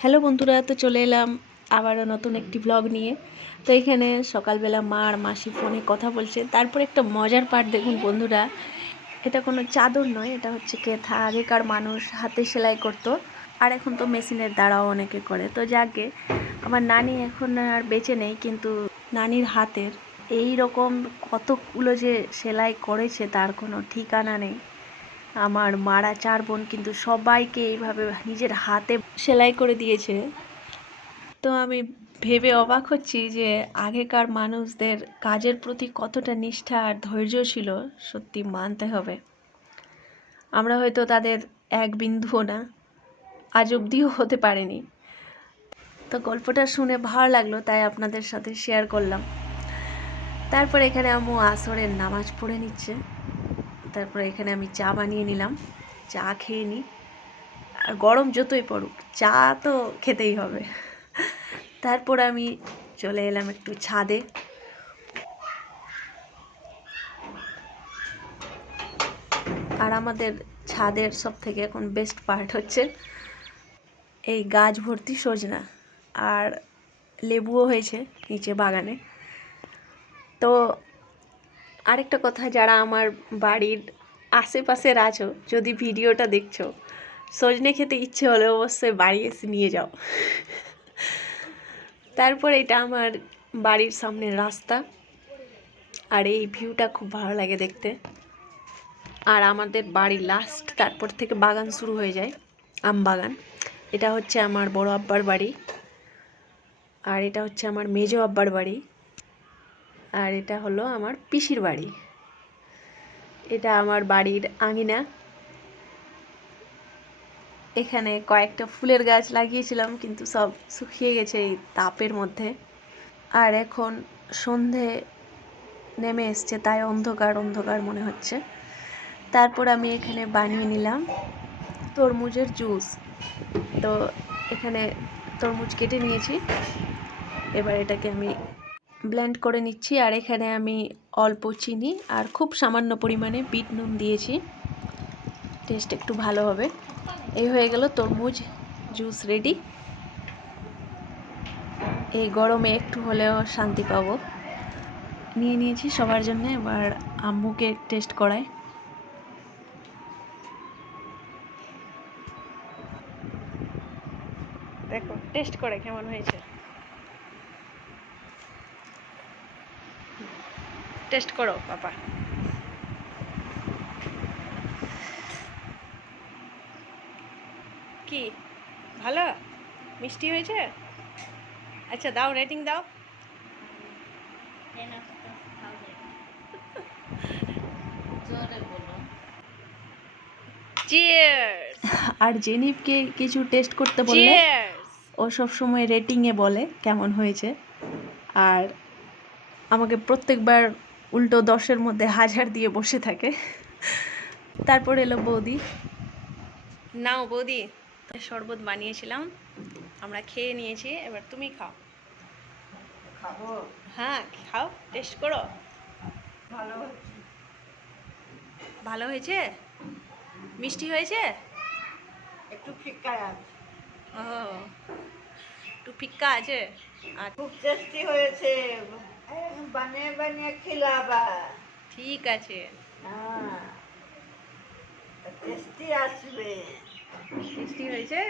Hello বন্ধুরা, তো চলে এলাম আবারও নতুন একটি ব্লগ নিয়ে। তো এখানে সকালবেলা মা আর মাসি ফোনে কথা বলছে। তারপর একটা মজার পার্ট দেখুন বন্ধুরা। এটা কোনো চাদর নয়, এটা হচ্ছে কেথা। আগেকার মানুষ হাতে সেলাই করতো, আর এখন তো মেশিনের দ্বারাও অনেকে করে। তো যাকে, আমার নানি এখন আর বেঁচে নেই, কিন্তু নানির হাতের এই রকম কতগুলো যে সেলাই করেছে, তার কোনো ঠিকানা নেই। আমার মারা চার বোন, কিন্তু সবাইকে এইভাবে নিজের হাতে সেলাই করে দিয়েছে। তো আমি ভেবে অবাক হচ্ছি যে আগেকার মানুষদের কাজের প্রতি কতটা নিষ্ঠা আর ধৈর্য ছিল সত্যি মানতে হবে। আমরা হয়তো তাদের এক বিন্দুও না, আজ অবধিও হতে পারেনি। তো গল্পটা শুনে ভালো লাগল, তাই আপনাদের সাথে শেয়ার করলাম। তারপর এখানে আম্মু আসরের নামাজ পড়ে নিচ্ছে। তারপরে এখানে আমি চা বানিয়ে নিলাম। চা খেয়ে নিই। আর গরম যতই পড়ুক, চা তো খেতেই হবে। তারপর আমি চলে এলাম একটু ছাদে। আর আমাদের ছাদের সব থেকে এখন বেস্ট পার্ট হচ্ছে এই গাছ ভর্তি সজনা আর লেবুও হয়েছে নিচে বাগানে। তো আরেকটা কথা, যারা আমার বাড়ির আশেপাশের আছো, যদি ভিডিওটা দেখছ সজনে খেতে ইচ্ছে হলে অবশ্যই বাড়ি এসে নিয়ে যাও। তারপর এটা আমার বাড়ির সামনের রাস্তা। আর এই ভিউটা খুব ভালো লাগে দেখতে। আর আমাদের বাড়ির লাস্ট তারপর থেকে বাগান শুরু হয়ে যায়, আম বাগান। এটা হচ্ছে আমার বড় আব্বার বাড়ি। আর এটা হচ্ছে আমার মেজো আব্বার বাড়ি। আর এটা হলো আমার পিসির বাড়ি। এটা আমার বাড়ির আঙিনা। এখানে কয়েকটা ফুলের গাছ লাগিয়েছিলাম, কিন্তু সব শুকিয়ে গেছে এই তাপের মধ্যে। আর এখন সন্ধে নেমে এসছে, তাই অন্ধকার অন্ধকার মনে হচ্ছে। তারপর আমি এখানে বানিয়ে নিলাম তরমুজের জুস। তো এখানে তরমুজ কেটে নিয়েছি। এবার এটাকে আমি ব্লেন্ড করে নিচ্ছি। আর এখানে আমি অল্প চিনি আর খুব সামান্য পরিমাণে বিট নুন দিয়েছি। টেস্ট একটু ভালো হবে। এই হয়ে গেল তরমুজ জুস রেডি এই গরমে একটু হলেও শান্তি পাবো। নিয়ে নিয়েছি সবার জন্য, এবার আম্মুকে টেস্ট করায়। দেখো টেস্ট করে কেমন হয়েছে? টেস্ট করো, পাপা। কি? ভালো? মিষ্টি হয়েছে? আচ্ছা দাও রেটিং দাও। আর জেনিফকে কিছু টেস্ট করতে বললে ও সব সময় রেটিংয়ে বলে কেমন হয়েছে। আর আমাকে প্রত্যেকবার উল্টো দশের মধ্যে হাজার দিয়ে বসে থাকে। তারপর এলো বৌদি। নাও বৌদি। শরবত বানিয়েছিলাম। আমরা খেয়ে নিয়েছি এবার তুমি খাও। খাব? হ্যাঁ খাও টেস্ট করো। ভালো ভালো হয়েছে? মিষ্টি হয়েছে? একটু ফিক্কা আছে। ও একটু ফিক্কা আছে? আর খুব টেস্টি হয়েছে। বানিয়ে বানিয়ে খিলাবা ঠিক আছে। হ্যাঁ টেস্টি আসবে। মিষ্টি হয়েছে?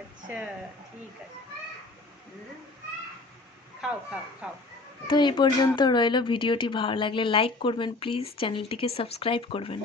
আচ্ছা ঠিক আছে। খাও খাও খাও। তো এই পর্যন্ত রইল ভিডিওটি। ভালো লাগলে লাইক করবেন প্লিজ চ্যানেলটিকে সাবস্ক্রাইব করবেন।